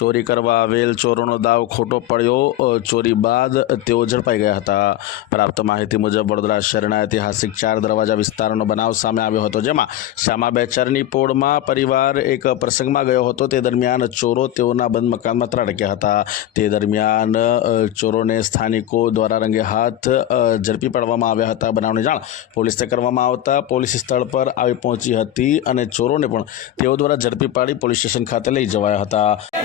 ચોરી કરવા આવેલ ચોરોનો દાવ ખોટો પડ્યો. ચોરી બાદ તેઓ ઝડપાઈ ગયા હતા. પ્રાપ્ત માહિતી મુજબ વડોદરા શહેરના ઐતિહાસિક ચાર દરવાજા વિસ્તારનો બનાવ સામે આવ્યો હતો, જેમાં શ્યામા બેચરની પોળમાં પરિવાર એક પ્રસંગમાં ગયો હતો. તે દરમિયાન ચોરો તેઓના બંધ મકાનમાં ત્રાટક્યા હતા. તે દરમિયાન ચોરોને સ્થાનિકો દ્વારા રંગે હાથ ઝડપી પાડવામાં આવ્યા હતા. બનાવની જાણ પોલીસને કરવામાં આવતા પોલીસ સ્થળ પર આવી પહોંચી હતી અને ચોરોને પણ તેઓ દ્વારા ઝડપી પાડી પોલીસ સ્ટેશન ખાતે લઈ જવાયા હતા.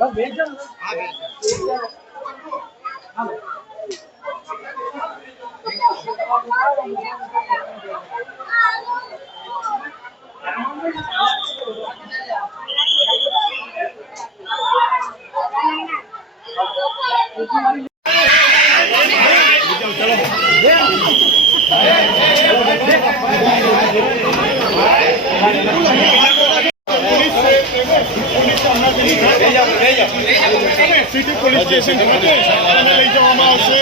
बस भेज दो પોલીસ સ્ટેશન ખાતે એને લઈ જવામાં આવશે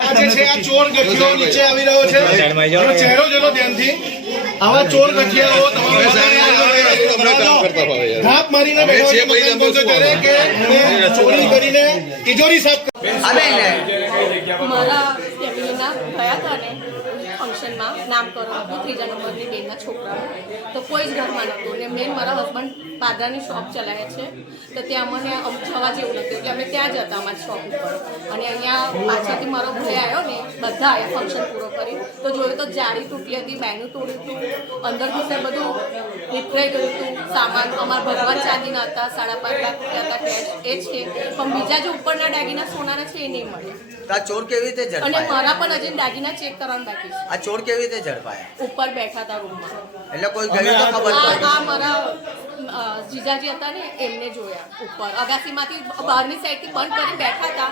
આ જે છે આ ચોર ગઠિયાઓ નીચે આવી રહ્યો છે એનો ચહેરો જોજો ધ્યાનથી આવા ચોર ગઠિયાઓ તમારા ધાપ મારીને ત્યારે કે ચોરી કરીને તિજોરી સાફ મારા ફેમિલીના ગયા હતા ને. ફંક્શનમાં નામકરણ હતું ત્રીજા નંબરની બેનના છોકરાનું તો કોઈ જ ઘરમાં નહોતું. ને મેન મારા હસબન્ડ પાદરાની શોપ ચલાવે છે. તો ત્યાં મને અમુક જવા જેવું નહોતું. એટલે અમે ત્યાં જ હતા અમારી શોપ ઉપર. અને અહીંયા પાછળથી મારો ભાઈ આવ્યો ને બધા આવ્યા ફંક્શન પૂરો કરી તો જોયું તો જાળી તૂટી હતી બેનું તોડ્યું હતું અંદર ઘૂસે બધું નીકળાઈ ગયું હતું સામાન. અમારા ભરવા ચાંદીના હતા સાડા પાંચ લાખ રૂપિયા હતા કેશ એ છે. પણ બીજા જે ઉપરના દાગીના સોનાના છે એ નહીં મળે. ચોર કેવી રીતે અને મારા પણ હજી દાગીના ચેક કરવાનું બાકી છે. આ ચોર કેવી રીતે ઝડપાયા? ઉપર બેઠા હતા રૂમમાં એટલે કોઈ ગયું તો ખબર આ પડી. આ મારા જીજાજી હતા ને એમને જોયા ઉપર. અગાસીમાંથી બહારની સાઈડથી બંધ કરી બેઠા હતા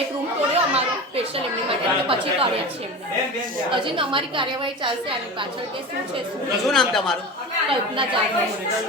એક રૂમ તોડ્યો અમારો સ્પેશિયલ એમની માટે. એટલે પછી કાઢ્યા છે એમને. હજી અમારી કાર્યવાહી ચાલશે આની પાછળ કે શું છે શું શું નામ તમારું? કલ્પના જાણવા